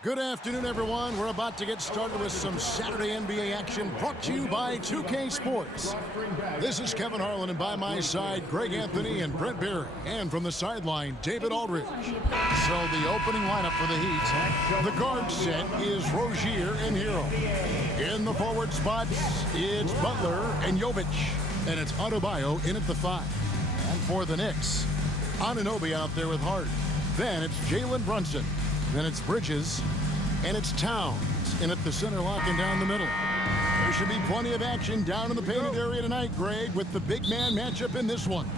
Good afternoon, everyone. We're about to get started with some Saturday NBA action brought to you by 2K Sports. This is Kevin Harlan, and by my side, Greg Anthony and Brent Berry. And from the sideline, David Aldridge. So the opening lineup for the Heat. The guard set is Rozier and Hero. In the forward spots, it's Butler and Jovic. And it's Adebayo in at the 5. And for the Knicks, Anunoby out there with Hart. Then it's Jalen Brunson. Then it's Bridges, and it's Towns in at the center, locking down the middle. There should be plenty of action down in the painted area tonight, Greg, with the big man matchup in this one.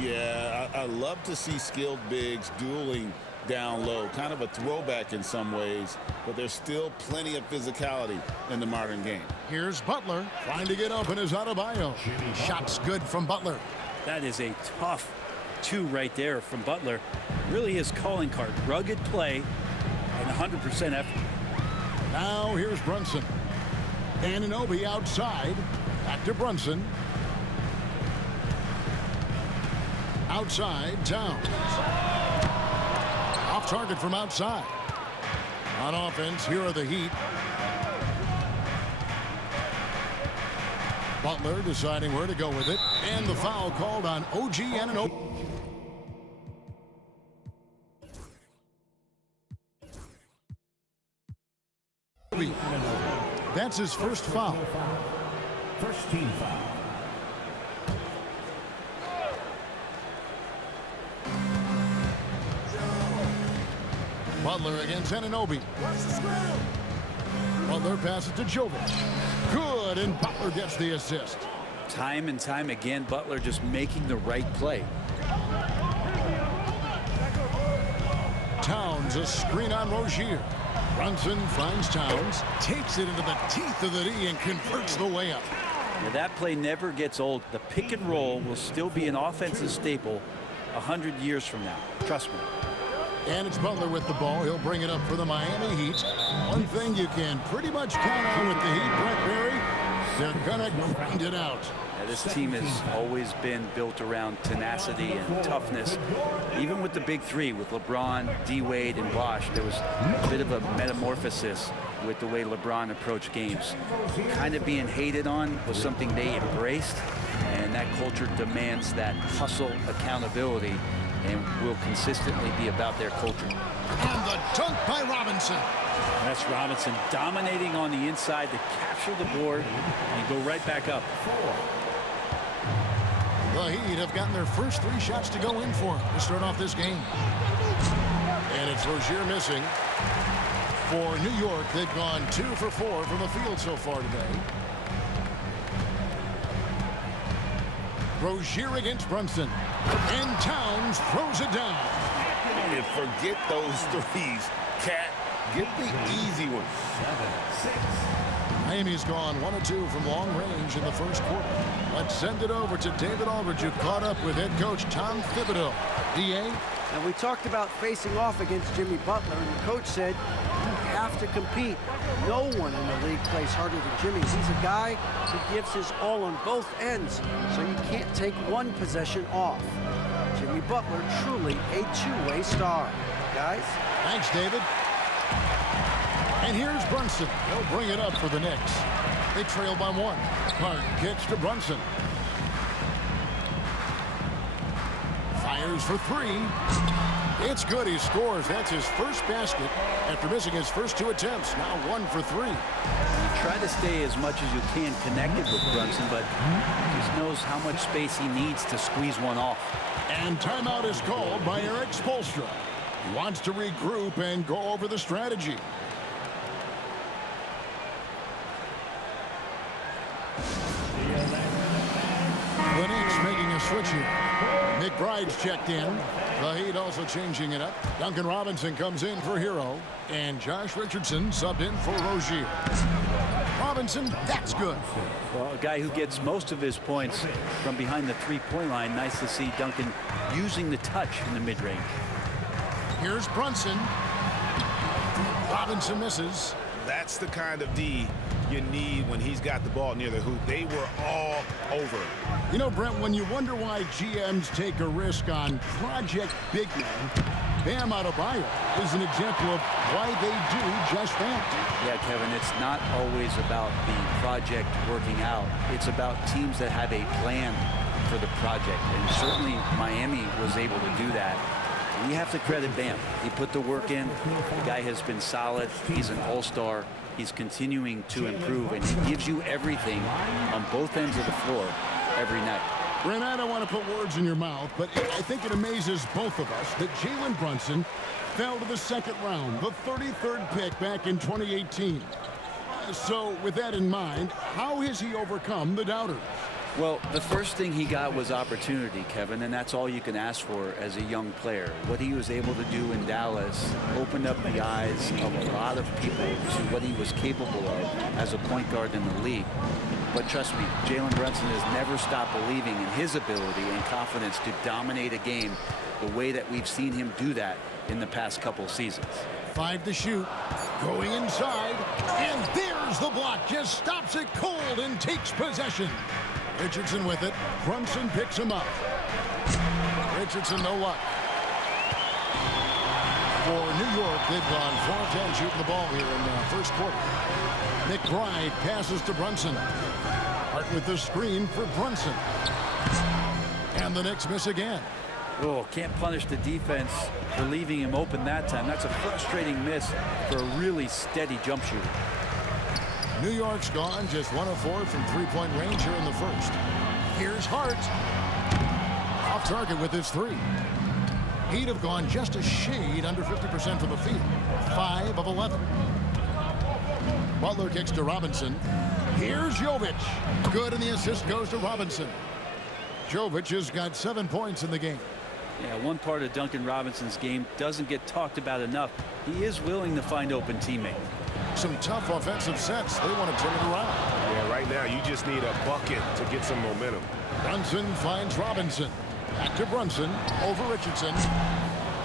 Yeah, I love to see skilled bigs dueling down low. Kind of a throwback in some ways, but there's still plenty of physicality in the modern game. Here's Butler, trying to get open as Adebayo. Shots good from Butler. That is a tough two right there from Butler. Really his calling card. Rugged play and 100% effort. Now here's Brunson. Anunoby outside. Back to Brunson. Outside, Towns. Off target from outside. On offense, here are the Heat. Butler deciding where to go with it. And the foul called on OG Anunoby. That's his first foul. First team foul. Butler against Anunoby. Butler passes to Jovic. Good, and Butler gets the assist. Time and time again, Butler just making the right play. Towns, a screen on Rozier. Brunson finds Towns, takes it into the teeth of the D and converts the layup. Now, that play never gets old. The pick and roll will still be an offensive staple 100 years from now. Trust me. And it's Butler with the ball. He'll bring it up for the Miami Heat. One thing you can pretty much count on with the Heat, Brent Berry, they're going to grind it out. Now, this team has always been built around tenacity and toughness. Even with the big three, with LeBron, D-Wade, and Bosh, there was a bit of a metamorphosis with the way LeBron approached games. Kind of being hated on was something they embraced, and that culture demands that hustle accountability and will consistently be about their culture. And the dunk by Robinson. That's Robinson dominating on the inside to capture the board and go right back up. The Heat have gotten their first 3 shots to go in for them to start off this game. And it's Rozier missing. For New York, they've gone 2 for 4 from the field so far today. Rozier against Brunson. And Towns throws it down. And forget those threes. Cat, get the easy one. 7-6. Miami's gone 1 of 2 from long range in the first quarter. Let's send it over to David Aldridge, who caught up with head coach Tom Thibodeau. D.A.? And we talked about facing off against Jimmy Butler, and the coach said, you have to compete. No one in the league plays harder than Jimmy. He's a guy who gives his all on both ends, so you can't take one possession off. Jimmy Butler, truly a two-way star. Guys? Thanks, David. And here's Brunson. He'll bring it up for the Knicks. They trail by 1. Hart kicks to Brunson. Fires for 3. It's good. He scores. That's his first basket after missing his first 2 attempts. Now 1 for 3. You try to stay as much as you can connected with Brunson, but he just knows how much space he needs to squeeze one off. And timeout is called by Eric Spoelstra. He wants to regroup and go over the strategy. The Knicks making a switch here. McBride's checked in. The Heat also changing it up. Duncan Robinson comes in for Hero. And Josh Richardson subbed in for Rozier. Robinson, that's good. Well, a guy who gets most of his points from behind the three-point line. Nice to see Duncan using the touch in the mid-range. Here's Brunson. Robinson misses. That's the kind of D you need when he's got the ball near the hoop. They were all over it. You know, Brent, when you wonder why GMs take a risk on project big men, Bam Adebayo is an example of why they do just that. Yeah, Kevin, it's not always about the project working out. It's about teams that have a plan for the project. And certainly Miami was able to do that. We have to credit Bam. He put the work in. The guy has been solid. He's an all-star. He's continuing to improve, and he gives you everything on both ends of the floor every night. Brent, I don't want to put words in your mouth, but I think it amazes both of us that Jalen Brunson fell to the second round, the 33rd pick back in 2018. So with that in mind, how has he overcome the doubters? Well, the first thing he got was opportunity, Kevin, and that's all you can ask for as a young player. What he was able to do in Dallas opened up the eyes of a lot of people to what he was capable of as a point guard in the league. But trust me, Jalen Brunson has never stopped believing in his ability and confidence to dominate a game the way that we've seen him do that in the past couple seasons. 5 to shoot, going inside, and there's the block. Just stops it cold and takes possession. Richardson with it. Brunson picks him up. Richardson, no luck. For New York, they've gone 4 of 10 shooting the ball here in the first quarter. McBride passes to Brunson. Hart with the screen for Brunson. And the Knicks miss again. Oh, can't punish the defense for leaving him open that time. That's a frustrating miss for a really steady jump shooter. New York's gone just 1 of 4 from three-point range here in the first. Here's Hart. Off target with his 3. He'd have gone just a shade under 50% from the field. 5 of 11. Butler kicks to Robinson. Here's Jovic. Good, and the assist goes to Robinson. Jovic has got 7 points in the game. Yeah, one part of Duncan Robinson's game doesn't get talked about enough. He is willing to find open teammates. Some tough offensive sets. They want to turn it around. Yeah, right now you just need a bucket to get some momentum. Brunson finds Robinson. Back to Brunson over Richardson.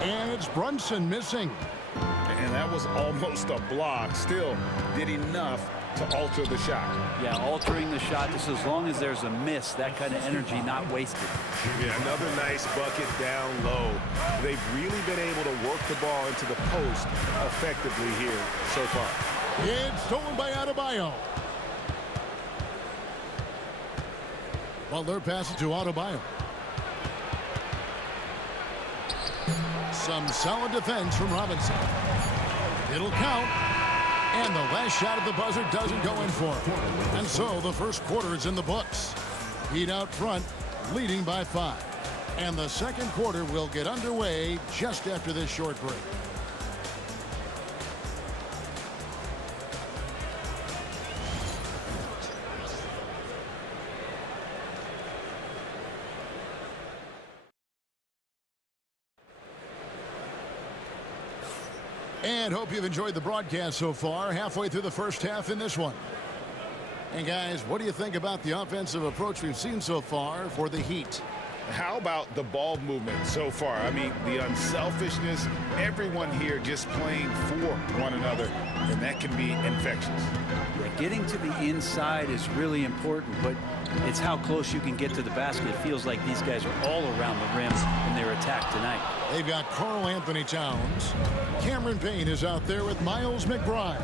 And it's Brunson missing. And that was almost a block. Still did enough to alter the shot. Yeah, altering the shot just as long as there's a miss, that kind of energy not wasted. Yeah, another nice bucket down low. They've really been able to work the ball into the post effectively here so far. It's stolen by Adebayo. Butler passes to Adebayo. Some solid defense from Robinson. It'll count. And the last shot of the buzzer doesn't go in for him. And so the first quarter is in the books. Heat out front, leading by 5. And the second quarter will get underway just after this short break. And hope you've enjoyed the broadcast so far. Halfway through the first half in this one. And guys, what do you think about the offensive approach we've seen so far for the Heat? How about the ball movement so far? I mean, the unselfishness, everyone here just playing for one another, and that can be infectious. Getting to the inside is really important, but it's how close you can get to the basket. It feels like these guys are all around the rim in their attack tonight. They've got Karl Anthony Towns. Cameron Payne is out there with Miles McBride.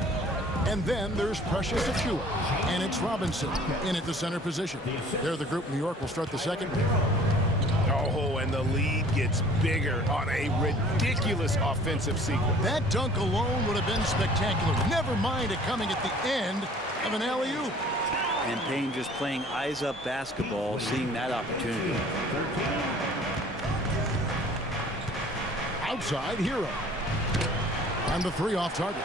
And then there's Precious Achiuwa. And it's Robinson in at the center position. They're the group. New York will start the second. Oh, and the lead gets bigger on a ridiculous offensive sequence. That dunk alone would have been spectacular. Never mind it coming at the end of an alley-oop. And Payne just playing eyes-up basketball, seeing that opportunity. Outside, Hero. And the 3 off target.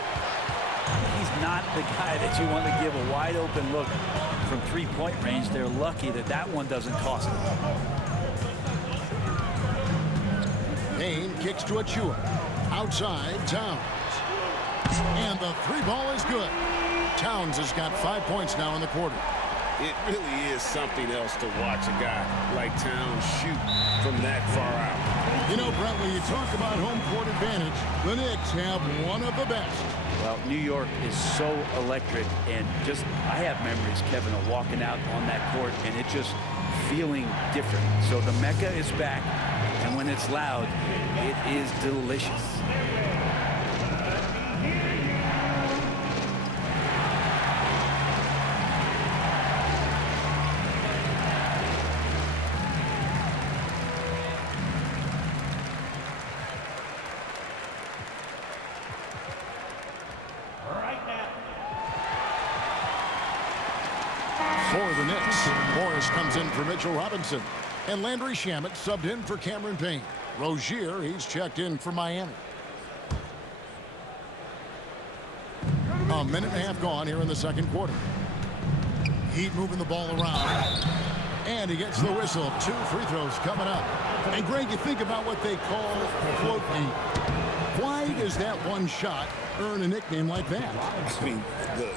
He's not the guy that you want to give a wide-open look from three-point range. They're lucky that that one doesn't cost them. Payne kicks to Achiuwa. Outside, Towns. And the 3 ball is good. Towns has got 5 points now in the quarter. It really is something else to watch a guy like Towns shoot from that far out. You know, Brent, when you talk about home court advantage, the Knicks have one of the best. Well, New York is so electric, and just, I have memories, Kevin, of walking out on that court and it just feeling different. So the Mecca is back, and when it's loud, it is delicious. For the Knicks, Morris comes in for Mitchell Robinson. And Landry Shamet subbed in for Cameron Payne. Rozier, he's checked in for Miami. A minute and a half gone here in the second quarter. Heat moving the ball around. And he gets the whistle. 2 free throws coming up. And Greg, you think about what they call float heat. Why does that one shot earn a nickname like that? I mean,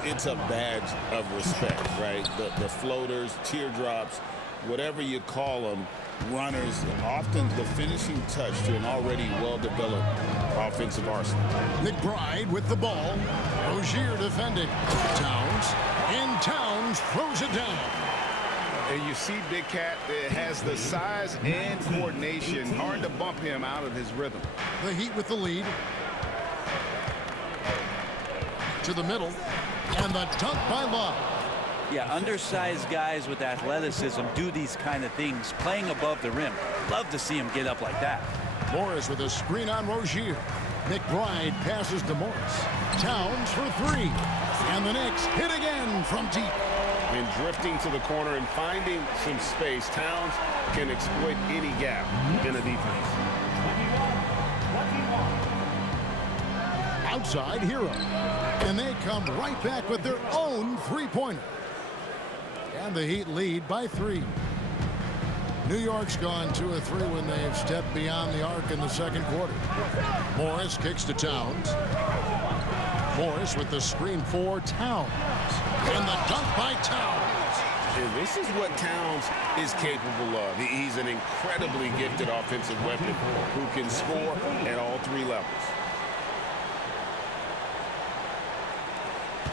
it's a badge of respect, right? The floaters, teardrops, whatever you call them, runners, often the finishing touch to an already well-developed offensive arsenal. McBride with the ball. Rozier defending. Towns. And Towns throws it down. And you see Big Cat has the size and coordination. Hard to bump him out of his rhythm. The Heat with the lead. To the middle. And the dunk by Love. Yeah, undersized guys with athleticism do these kind of things, playing above the rim. Love to see him get up like that. Morris with a screen on Rozier. McBride passes to Morris. Towns for 3. And the Knicks hit again from deep. And drifting to the corner and finding some space, Towns can exploit any gap in a defense. Outside Hero. And they come right back with their own three-pointer. And the Heat lead by 3. New York's gone 2 of 3 when they've stepped beyond the arc in the second quarter. Morris kicks to Towns. Morris with the screen for Towns. And the dunk by Towns. And this is what Towns is capable of. He's an incredibly gifted offensive weapon who can score at all 3 levels.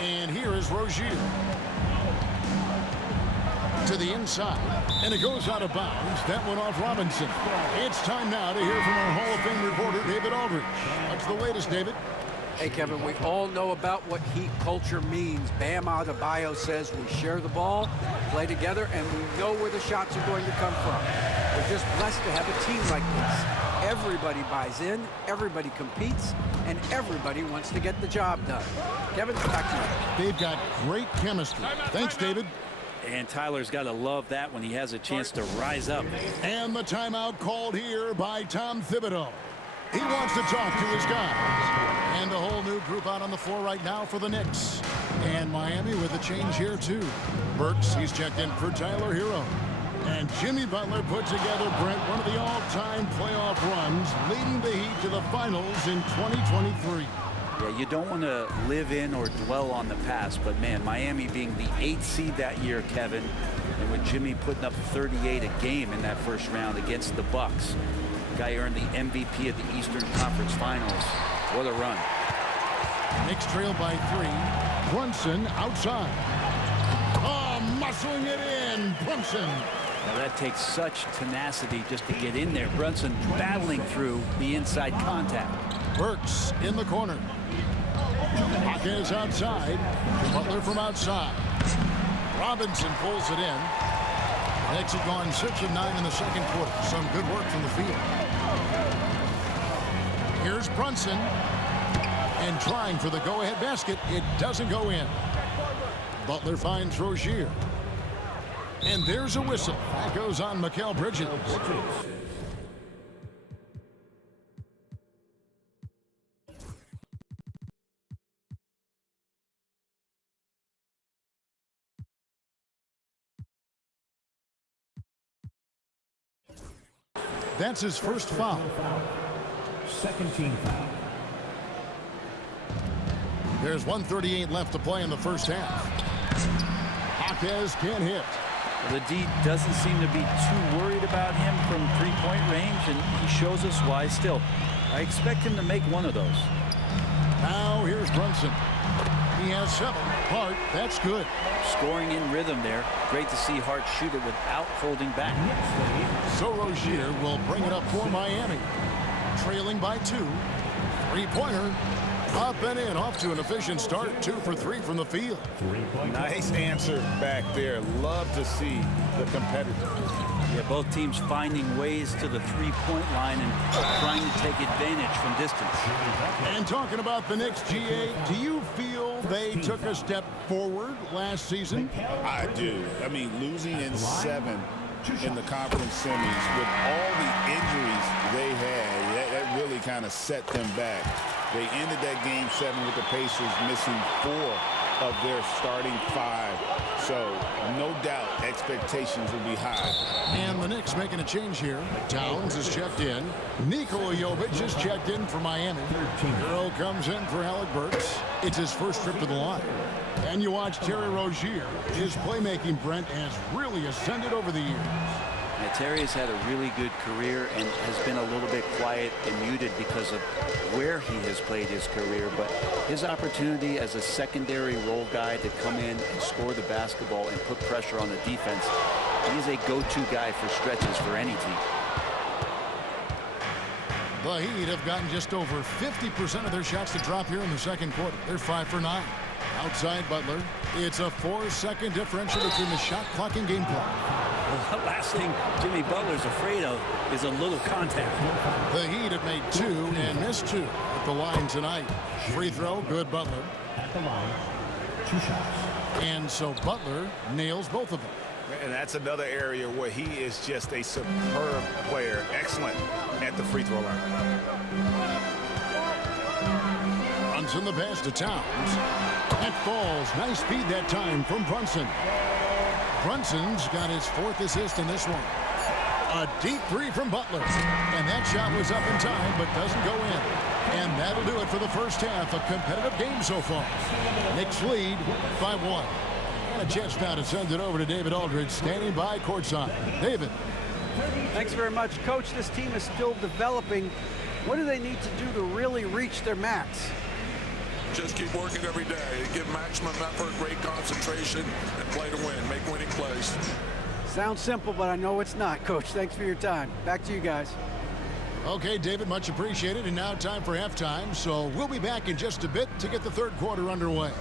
And here is Rozier. To the inside. And it goes out of bounds. That went off Robinson. It's time now to hear from our Hall of Fame reporter, David Aldridge. What's the latest, David? Hey, Kevin, we all know about what Heat culture means. Bam Adebayo says we share the ball, play together, and we know where the shots are going to come from. We're just blessed to have a team like this. Everybody buys in, everybody competes, and everybody wants to get the job done. Kevin, back to you. They've got great chemistry. Thanks, David. And Tyler's got to love that when he has a chance to rise up. And the timeout called here by Tom Thibodeau. He wants to talk to his guys. And a whole new group out on the floor right now for the Knicks. And Miami with a change here, too. Burks, he's checked in for Tyler Hero. And Jimmy Butler put together, Brent, one of the all-time playoff runs, leading the Heat to the finals in 2023. Yeah, you don't want to live in or dwell on the past, but man, Miami being the 8th seed that year, Kevin, and with Jimmy putting up 38 a game in that first round against the Bucks. The guy earned the MVP of the Eastern Conference Finals. What a run. Knicks trail by 3. Brunson outside. Oh, muscling it in. Brunson. Now that takes such tenacity just to get in there. Brunson battling through the inside contact. Burks in the corner. Hawkins outside. Butler from outside. Robinson pulls it in. Knicks have gone 6 of 9 in the second quarter. Some good work from the field. Here's Brunson. And trying for the go-ahead basket. It doesn't go in. Butler finds Rozier. And there's a whistle. That goes on Mikal Bridges. That's his first foul. Second team foul. There's 1:38 left to play in the first half. Jaquez can't hit. The D doesn't seem to be too worried about him from three-point range, and he shows us why still. I expect him to make one of those. Now here's Brunson. He has 7. Hart, that's good. Scoring in rhythm there. Great to see Hart shoot it without holding back. So Rozier will bring it up for Miami. Trailing by 2. Three-pointer. Up and in, off to an efficient start. 2 for 3 from the field. Nice answer back there. Love to see the competitors. Yeah, both teams finding ways to the three-point line and trying to take advantage from distance. And talking about the Knicks, GA, do you feel they took a step forward last season? I do. I mean, losing in 7 in the conference semis with all the injuries they had, that really kind of set them back. They ended that game 7 with the Pacers missing 4 of their starting 5. So, no doubt, expectations will be high. And the Knicks making a change here. Towns is checked in. Nikola Jovic is checked in for Miami. Hero comes in for Alec Burks. It's his first trip to the line. And you watch Terry Rozier. His playmaking, Brent, has really ascended over the years. Yeah, Terry has had a really good career and has been a little bit quiet and muted because of where he has played his career. But his opportunity as a secondary role guy to come in and score the basketball and put pressure on the defense, he's a go-to guy for stretches for any team. The Heat have gotten just over 50% of their shots to drop here in the second quarter. They're 5 for 9. Outside Butler, it's a 4-second differential between the shot clock and game clock. Well, the last thing Jimmy Butler's afraid of is a little contact. The Heat have made 2 and missed 2 at the line tonight. Free throw, good Butler. At the line, 2 shots. And so Butler nails both of them. And that's another area where he is just a superb player. Excellent at the free throw line. Brunson the pass to Towns. That falls. Nice feed that time from Brunson. Brunson's got his 4th assist in this one. A deep 3 from Butler. And that shot was up in time, but doesn't go in. And that'll do it for the first half. A competitive game so far. Knicks lead 5-1. And a chance now to send it over to David Aldridge, standing by courtside. David. Thanks very much, Coach. This team is still developing. What do they need to do to really reach their max? Just keep working every day. Give maximum effort, great concentration, and play to win. Make winning plays. Sounds simple, but I know it's not, Coach. Thanks for your time. Back to you guys. Okay, David, much appreciated. And now time for halftime. So we'll be back in just a bit to get the third quarter underway.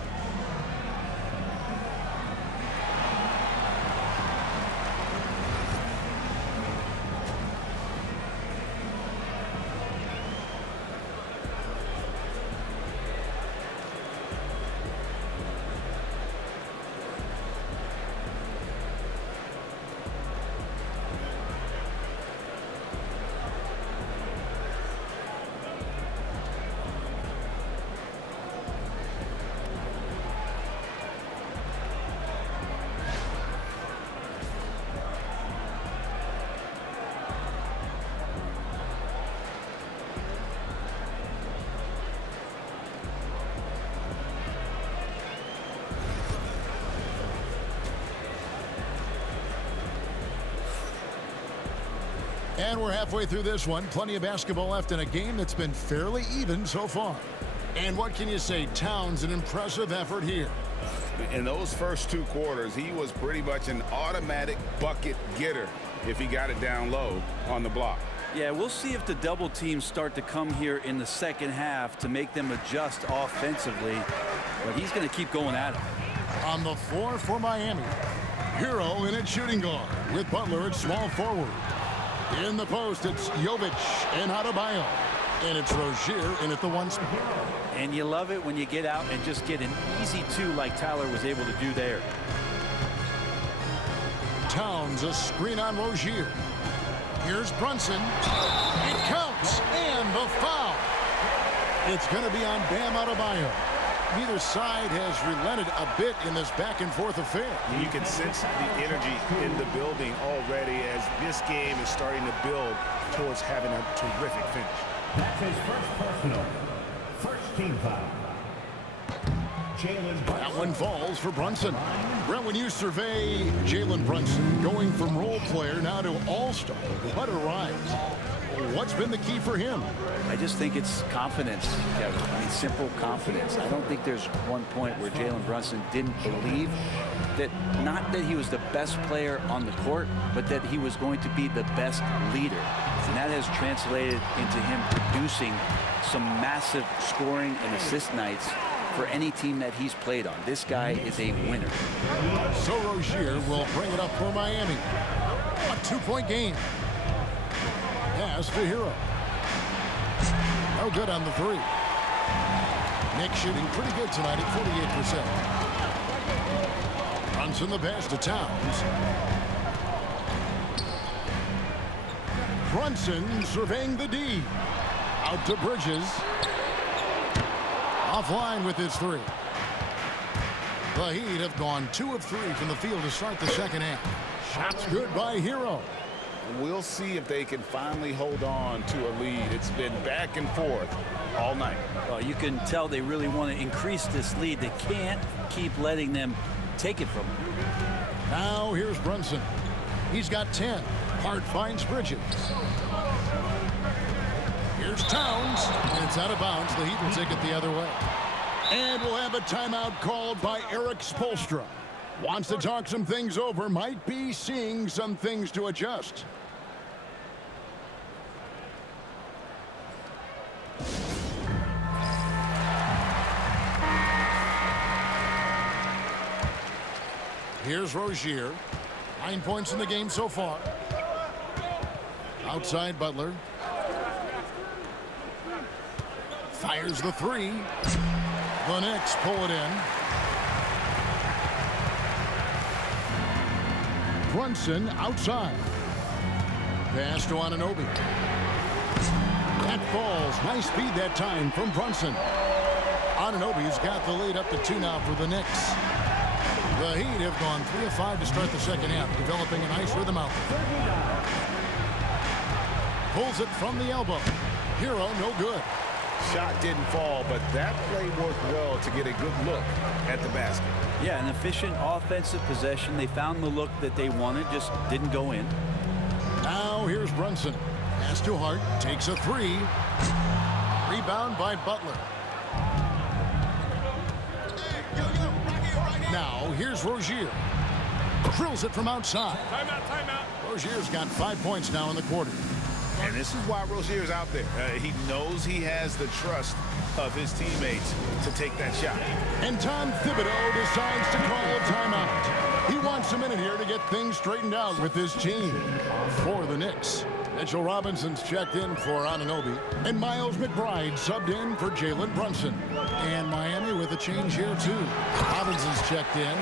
And we're halfway through this one. Plenty of basketball left in a game that's been fairly even so far. And what can you say? Towns, an impressive effort here. In those first 2 quarters, he was pretty much an automatic bucket getter if he got it down low on the block. Yeah, we'll see if the double teams start to come here in the second half to make them adjust offensively. But he's going to keep going at it. On the floor for Miami, Hero in at shooting guard with Butler at small forward. In the post, it's Jovic and Adebayo. And it's Rozier in at the 1 spot. And you love it when you get out and just get an easy 2 like Tyler was able to do there. Towns, a screen on Rozier. Here's Brunson. It counts, and the foul. It's going to be on Bam Adebayo. Neither side has relented a bit in this back-and-forth affair. You can sense the energy in the building already as this game is starting to build towards having a terrific finish. That's his first personal. First team foul. That one falls for Brunson. Brent, when you survey Jalen Brunson going from role player now to all-star, what a rise. What's been the key for him? I just think it's confidence, Kevin. I mean, simple confidence. I don't think there's one point where Jalen Brunson didn't believe that, not that he was the best player on the court, but that he was going to be the best leader. And that has translated into him producing some massive scoring and assist nights for any team that he's played on. This guy is a winner. So Rozier will bring it up for Miami. A 2-point game. Pass to Hero. No good on the three. Knicks shooting pretty good tonight at 48%. Brunson the pass to Towns. Brunson surveying the D. Out to Bridges. Offline with his three. The Heat have gone 2 of 3 from the field to start the second half. Shots good by Hero. We'll see if they can finally hold on to a lead. It's been back and forth all night. Well, you can tell they really want to increase this lead. They can't keep letting them take it from them. Now here's Brunson. He's got 10. Hart finds Bridges. Here's Towns, and it's out of bounds. The Heat will take it the other way. And we'll have a timeout called by Eric Spoelstra. Wants to talk some things over, might be seeing some things to adjust. Here's Rozier. 9 points in the game so far. Outside Butler. Fires the three. The Knicks pull it in. Brunson outside. Pass to Anunoby. That falls. Nice speed that time from Brunson. Anunoby's got the lead up to 2 now for the Knicks. The Heat have gone 3 of 5 to start the second half, developing a nice rhythm out there. Pulls it from the elbow. Hero, no good. Shot didn't fall, but that play worked well to get a good look at the basket. Yeah, an efficient offensive possession. They found the look that they wanted, just didn't go in. Now here's Brunson. Pass to Hart, takes a three. Rebound by Butler. Now here's Rozier. Drills it from outside. Timeout. Rozier's got 5 points now in the quarter. And this is why Rozier's out there. He knows he has the trust of his teammates to take that shot. And Tom Thibodeau decides to call a timeout. He wants a minute here to get things straightened out with his team. For the Knicks, Mitchell Robinson's checked in for Anunoby, and Miles McBride subbed in for Jalen Brunson. And Miami with a change here too. Robinson's checked in.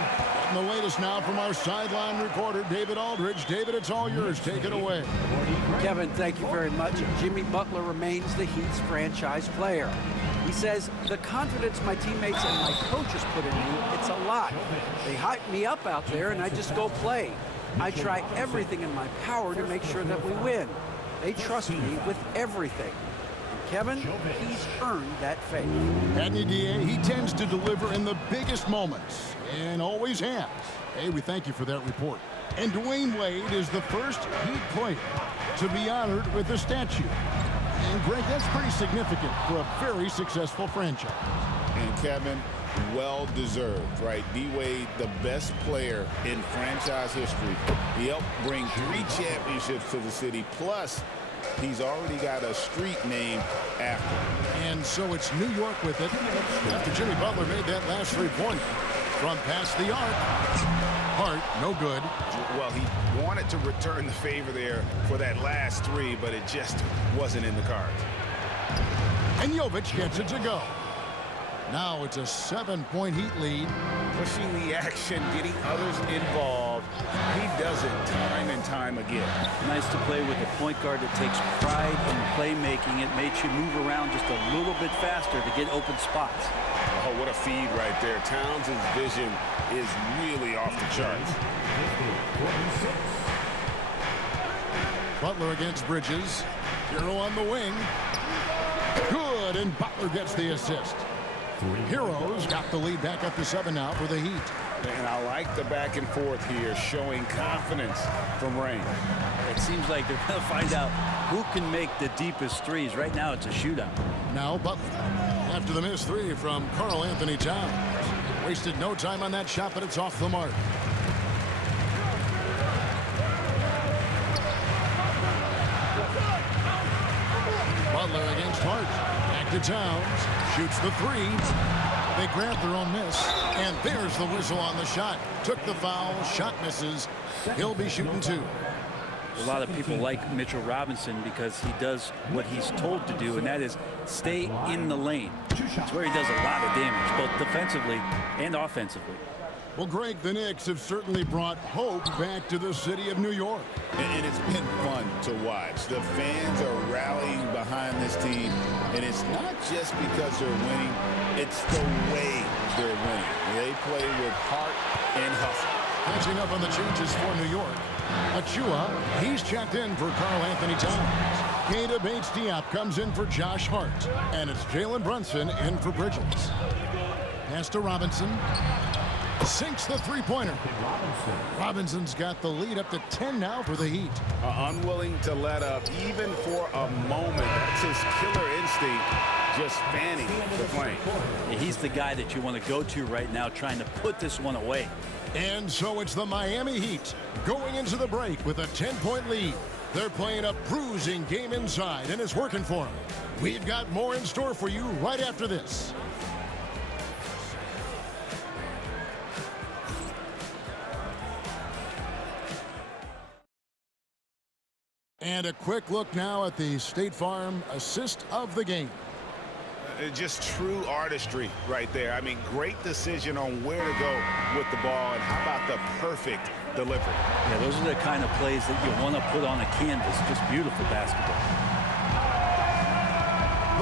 And the latest now from our sideline reporter, David Aldridge. David, it's all yours. Take it away. Kevin, thank you very much. Jimmy Butler remains the Heat's franchise player. He says, the confidence my teammates and my coaches put in me, it's a lot. They hype me up out there, and I just go play. I try everything in my power to make sure that we win. They trust me with everything. And Kevin, he's earned that faith. Adney DA, he tends to deliver in the biggest moments, and always has. Hey, we thank you for that report. And Dwayne Wade is the first Heat player to be honored with a statue. And Greg, that's pretty significant for a very successful franchise. And Kevin, well-deserved, right? D-Wade, the best player in franchise history. He helped bring 3 championships to the city, plus he's already got a street named after him. And so it's New York with it after Jimmy Butler made that last three-pointer from past the arc. Hart, no good. Well, he wanted to return the favor there for that last 3, but it just wasn't in the cards. And Jovic gets it to go. Now it's a 7-point Heat lead. Pushing the action, getting others involved. He does it time and time again. Nice to play with a point guard that takes pride in playmaking. It makes you move around just a little bit faster to get open spots. Oh, what a feed right there. Towns' vision is really off the charts. Butler against Bridges. Hero on the wing. Good, and Butler gets the assist. Heroes got the lead back up to 7 now for the Heat. And I like the back and forth here, showing confidence from Rain. It seems like they're going to find out who can make the deepest threes. Right now, it's a shootout. Now Butler. After the missed three from Karl Anthony Towns. Wasted no time on that shot, but it's off the mark. Butler against Hart. Back to Towns. Shoots the three. They grab their own miss. And there's the whistle on the shot. Took the foul. Shot misses. He'll be shooting 2. A lot of people like Mitchell Robinson because he does what he's told to do, and that is stay in the lane. It's where he does a lot of damage, both defensively and offensively. Well, Greg, the Knicks have certainly brought hope back to the city of New York. And it's been fun to watch. The fans are rallying behind this team, and it's not just because they're winning, it's the way they're winning. They play with heart and hustle. Catching up on the changes for New York. Achua, he's checked in for Karl Anthony Towns. Keita Bates-Diop comes in for Josh Hart. And it's Jalen Brunson in for Bridges. Pass to Robinson. Sinks the three-pointer. Robinson's got the lead up to 10 now for the Heat. Unwilling to let up even for a moment. That's his killer instinct, just fanning the flame. Yeah, he's the guy that you want to go to right now, trying to put this one away. And so it's the Miami Heat going into the break with a 10-point lead. They're playing a bruising game inside, and it's working for them. We've got more in store for you right after this. And a quick look now at the State Farm assist of the game. Just true artistry right there. I mean, great decision on where to go with the ball, and how about the perfect delivery? Yeah, those are the kind of plays that you want to put on a canvas. Just beautiful basketball.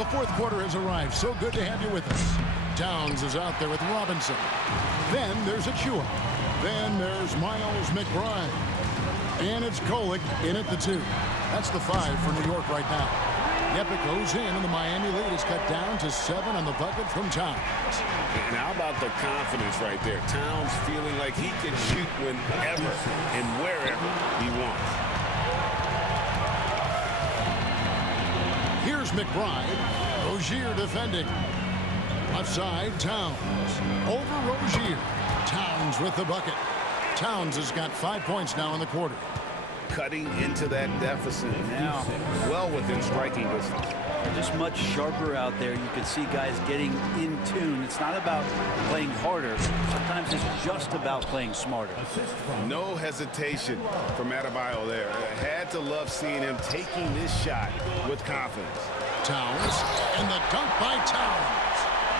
The fourth quarter has arrived. So good to have you with us. Towns is out there with Robinson. Then there's Achua. Then there's Miles McBride. And it's Golick in at the 2. That's the 5 for New York right now. Yepik goes in, and the Miami lead is cut down to 7 on the bucket from Towns. And how about the confidence right there? Towns feeling like he can shoot whenever and wherever he wants. Here's McBride. Rozier defending. Left side, Towns. Over Rozier. Towns with the bucket. Towns has got 5 points now in the quarter. Cutting into that deficit now, well within striking distance. They're just much sharper out there. You can see guys getting in tune. It's not about playing harder. Sometimes it's just about playing smarter. No hesitation from Adebayo there. Had to love seeing him taking this shot with confidence. Towns, and the dunk by Towns.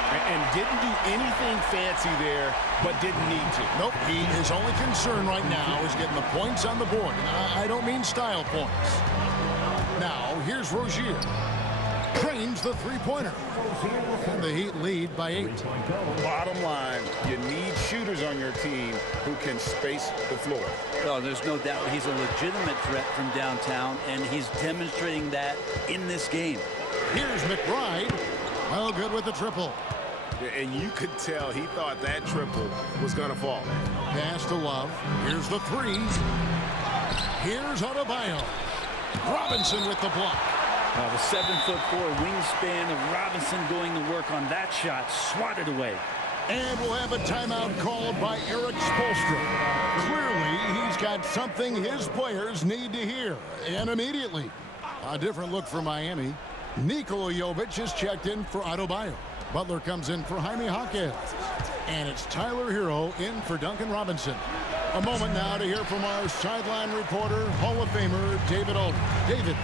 And didn't do anything fancy there, but didn't need to. Nope, his only concern right now is getting the points on the board. And I don't mean style points. Now, here's Rozier. Trains the three-pointer. And the Heat lead by 8. Bottom line, you need shooters on your team who can space the floor. Oh, there's no doubt he's a legitimate threat from downtown, and he's demonstrating that in this game. Here's McBride. Well, good with the triple. And you could tell he thought that triple was going to fall. Pass to Love. Here's the 3. Here's Adebayo. Robinson with the block. The 7'4" wingspan of Robinson doing the work on that shot, swatted away. And we'll have a timeout called by Eric Spoelstra. Clearly, he's got something his players need to hear, and immediately. A different look for Miami. Nikola Jovic is checked in for Adebayo. Butler comes in for Jaime Jaquez. And it's Tyler Hero in for Duncan Robinson. A moment now to hear from our sideline reporter, Hall of Famer David Aldridge. David.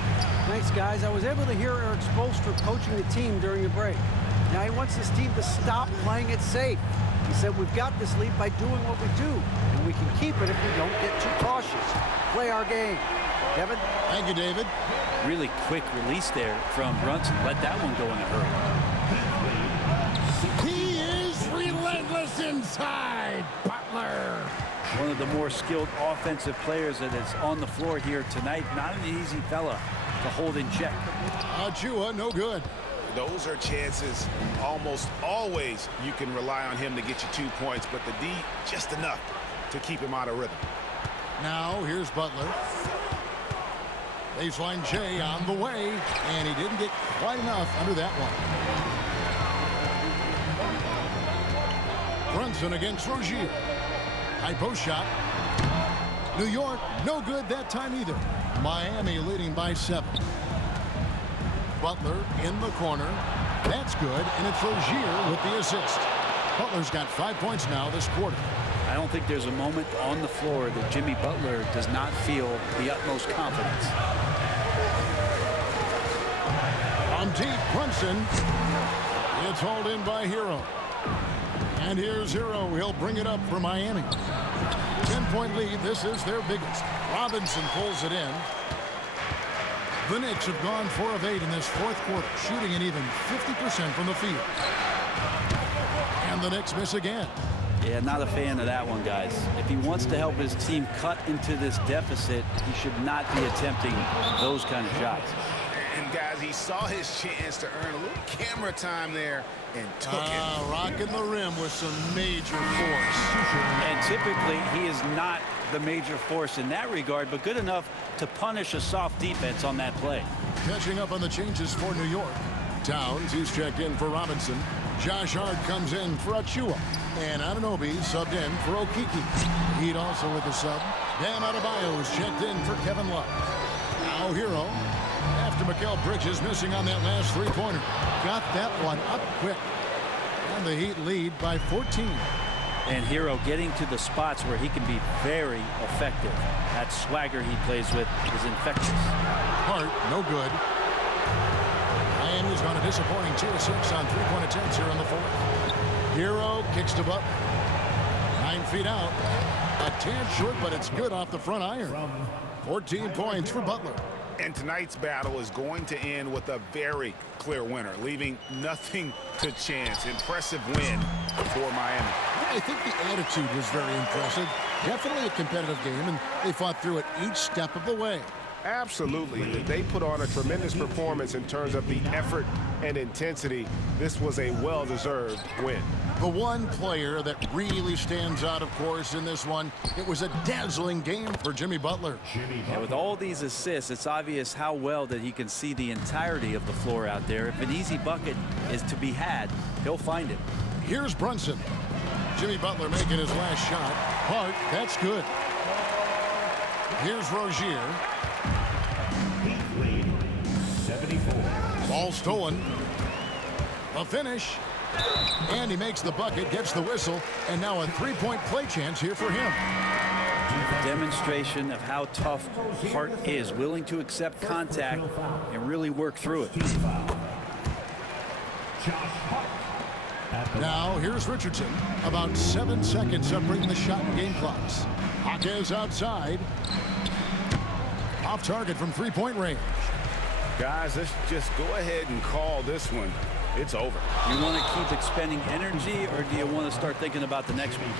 Thanks, guys. I was able to hear Eric Spoelstra coaching the team during the break. Now he wants his team to stop playing it safe. He said, we've got this lead by doing what we do, and we can keep it if we don't get too cautious. Play our game. Kevin? Thank you, David. Really quick release there from Brunson. Let that one go in a hurry. He is relentless inside, Butler. One of the more skilled offensive players that is on the floor here tonight. Not an easy fella to hold in check. Achua, no good. those are chances almost always you can rely on him to get you 2 points, but the D just enough to keep him out of rhythm. Now here's Butler. Baseline J on the way, and he didn't get quite enough under that one. Brunson against Rozier. High post shot. New York, no good that time either. Miami leading by 7. Butler in the corner. That's good, and it's Rozier with the assist. Butler's got 5 points now this quarter. I don't think there's a moment on the floor that Jimmy Butler does not feel the utmost confidence. From deep, Brunson. It's hauled in by Hero. And here's Hero. He'll bring it up for Miami. 10-point lead. This is their biggest. Robinson pulls it in. The Knicks have gone 4 of 8 in this fourth quarter, shooting an even 50% from the field. And the Knicks miss again. Yeah, not a fan of that one, guys. If he wants to help his team cut into this deficit, he should not be attempting those kind of shots. And guys, he saw his chance to earn a little camera time there and took it. Rocking the rim with some major force. And typically, he is not the major force in that regard, but good enough to punish a soft defense on that play. Catching up on the changes for New York. Towns, he's checked in for Robinson. Josh Hart comes in for Achua. And Anunoby subbed in for Okiki. Heat also with the sub. Bam Adebayo is checked in for Kevin Love. Now Hero. After Mikal Bridges missing on that last three-pointer. Got that one up quick. And the Heat lead by 14. And Hero getting to the spots where he can be very effective. That swagger he plays with is infectious. Hart, no good. Miami's on a disappointing 2 of 6 on three-point attempts here in the fourth. Hero kicks to Butler. 9 feet out. A tad short, but it's good off the front iron. 14 points for Butler. And tonight's battle is going to end with a very clear winner, leaving nothing to chance. Impressive win for Miami. I think the attitude was very impressive. Definitely a competitive game, and they fought through it each step of the way. Absolutely. They put on a tremendous performance in terms of the effort and intensity. This was a well-deserved win. The one player that really stands out, of course, in this one, it was a dazzling game for Jimmy Butler. Yeah, with all these assists, it's obvious how well that he can see the entirety of the floor out there. If an easy bucket is to be had, he'll find it. Here's Brunson. Jimmy Butler making his last shot. Hart, that's good. Here's Rozier. Heat lead 74. Ball stolen. A finish. And he makes the bucket, gets the whistle, and now a three-point play chance here for him. Demonstration of how tough Hart is, willing to accept contact and really work through it. Now here's Richardson. About 7 seconds separating the shot and game clocks. Jaquez outside. Off target from three-point range. Guys, let's just go ahead and call this one. It's over. You want to keep expending energy, or do you want to start thinking about the next one?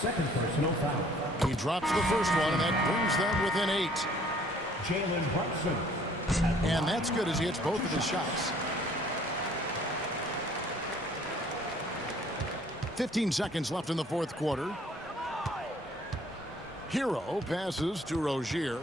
Second personal foul. He drops the first one, and that brings them within 8. Jalen Brunson. And that's good as he hits both of his shots. 15 seconds left in the fourth quarter. Hero passes to Rozier.